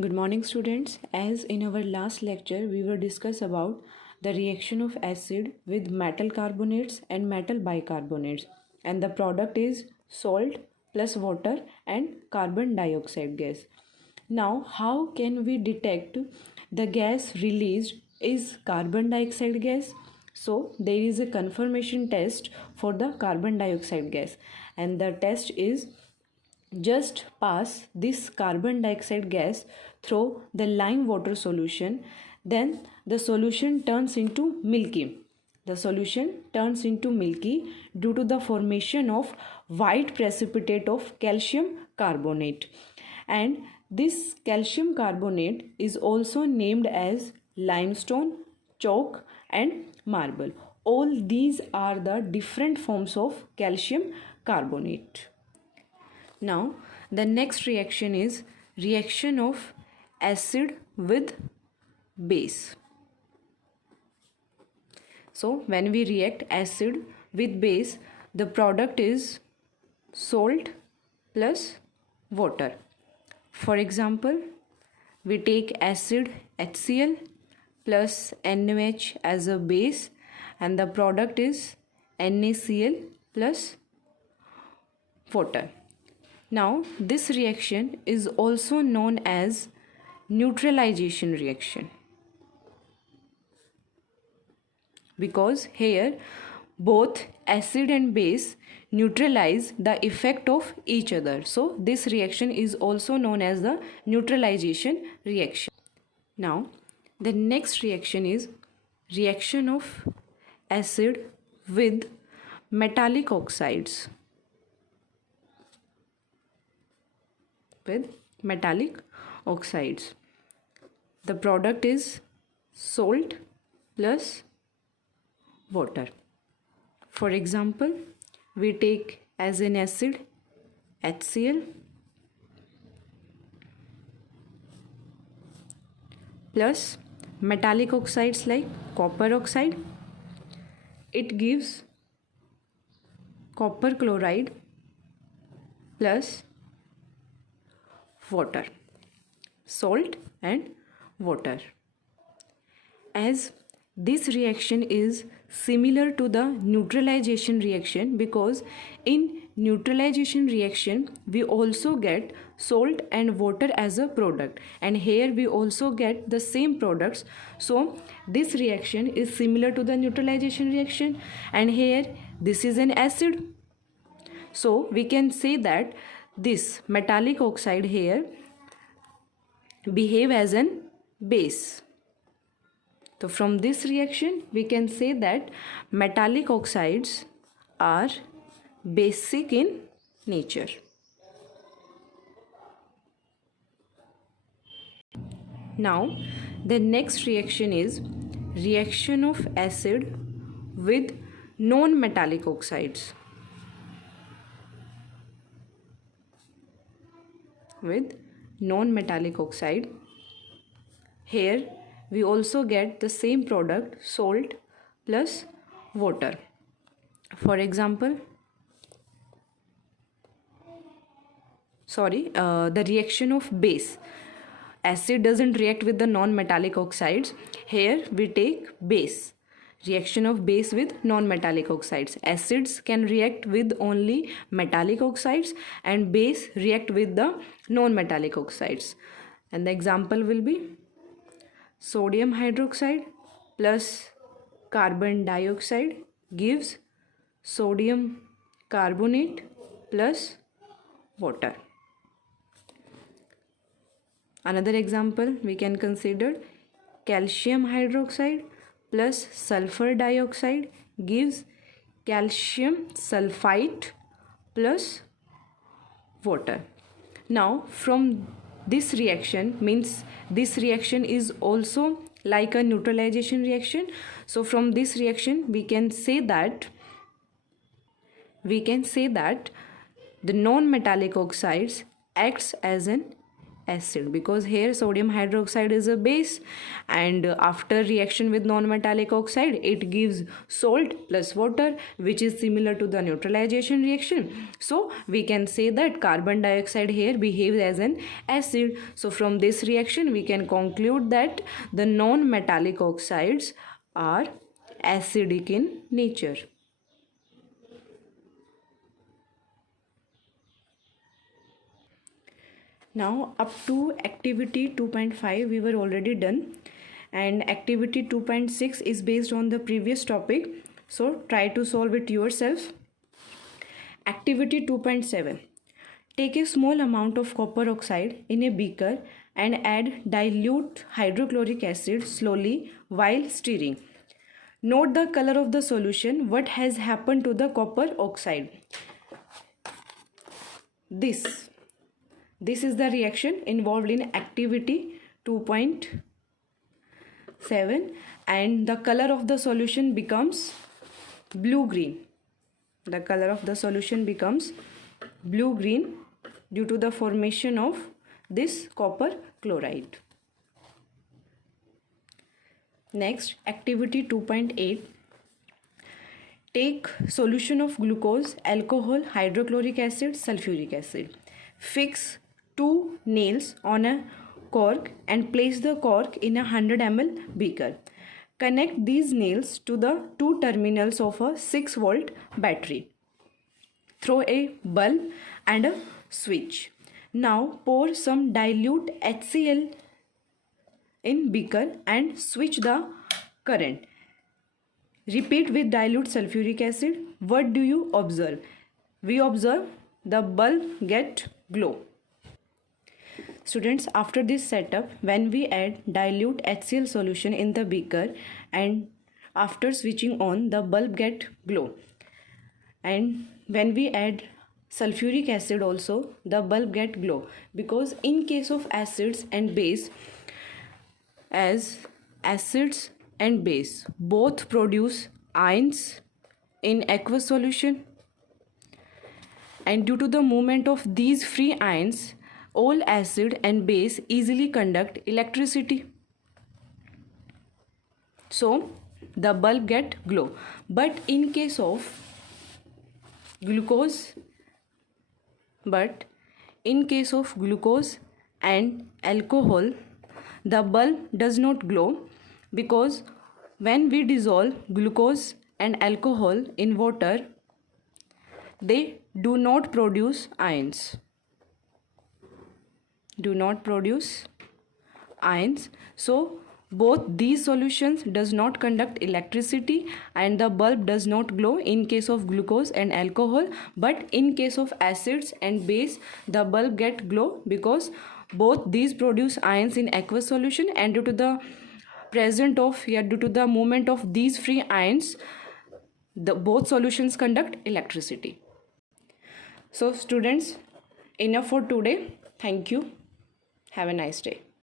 Good morning, students. As in our last lecture, we will discuss about the reaction of acid with metal carbonates and metal bicarbonates, and the product is salt plus water and carbon dioxide gas. Now, how can we detect the gas released is carbon dioxide gas? So, there is a confirmation test for the carbon dioxide gas, and the test is just pass this carbon dioxide gas through the lime water solution, then the solution turns into milky. The solution turns into milky due to the formation of white precipitate of calcium carbonate, and this calcium carbonate is also named as limestone, chalk and marble. All these are the different forms of calcium carbonate. Now, the next reaction is reaction of acid with base. So, when we react acid with base, the product is salt plus water. For example, we take acid HCl plus NaOH as a base, and the product is NaCl plus water. Now, this reaction is also known as neutralization reaction, because here both acid and base neutralize the effect of each other. So, this reaction is also known as the neutralization reaction. Now, the next reaction is reaction of acid with metallic oxides. With metallic oxides, the product is salt plus water. For example, we take as an acid HCl plus metallic oxides like copper oxide. It gives copper chloride plus water, salt and water. As this reaction is similar to the neutralization reaction, because in neutralization reaction we also get salt and water as a product, and here we also get the same products. So this reaction is similar to the neutralization reaction, and here this is an acid. So we can say that this metallic oxide here behave as an base. So from this reaction we can say that metallic oxides are basic in nature. Now the next reaction is reaction of acid with non-metallic oxides. With non-metallic oxide, here we also get the same product, salt plus water. For example, the reaction of base. Acid doesn't react with the non-metallic oxides. Here we take base. Reaction of base with non-metallic oxides. Acids can react with only metallic oxides, and base react with the non-metallic oxides. And the example will be sodium hydroxide plus carbon dioxide gives sodium carbonate plus water. Another example we can consider calcium hydroxide plus sulfur dioxide gives calcium sulfite plus water. Now from this reaction, means this reaction is also like a neutralization reaction. So from this reaction we can say that the non-metallic oxides acts as an acid, because here sodium hydroxide is a base, and after reaction with non-metallic oxide it gives salt plus water, which is similar to the neutralization reaction. So we can say that carbon dioxide here behaves as an acid. So from this reaction we can conclude that the non-metallic oxides are acidic in nature. Now up to activity 2.5 we were already done, and activity 2.6 is based on the previous topic, so try to solve it yourself. Activity 2.7. Take a small amount of copper oxide in a beaker and add dilute hydrochloric acid slowly while stirring. Note the color of the solution. What has happened to the copper oxide? This is the reaction involved in activity 2.7, and the color of the solution becomes blue-green. The color of the solution becomes blue-green due to the formation of this copper chloride. Next, activity 2.8. Take solution of glucose, alcohol, hydrochloric acid, sulfuric acid. Fix 2 nails on a cork and place the cork in a 100 ml beaker. Connect these nails to the 2 terminals of a 6-volt battery. Throw a bulb and a switch. Now pour some dilute HCl in beaker and switch the current. Repeat with dilute sulfuric acid. What do you observe? We observe the bulb get glow. Students, after this setup, when we add dilute HCl solution in the beaker and after switching on, the bulb get glow. And when we add sulfuric acid also, the bulb get glow, because in case of acids and base, as acids and base both produce ions in aqueous solution, and due to the movement of these free ions, all acid and base easily conduct electricity. So the bulb get glow. But in case of glucose and alcohol, the bulb does not glow, because when we dissolve glucose and alcohol in water, they do not produce ions. So both these solutions does not conduct electricity and the bulb does not glow in case of glucose and alcohol, but in case of acids and base the bulb get glow, because both these produce ions in aqueous solution, and due to the movement of these free ions, both solutions conduct electricity. So students, enough for today. Thank you. Have a nice day.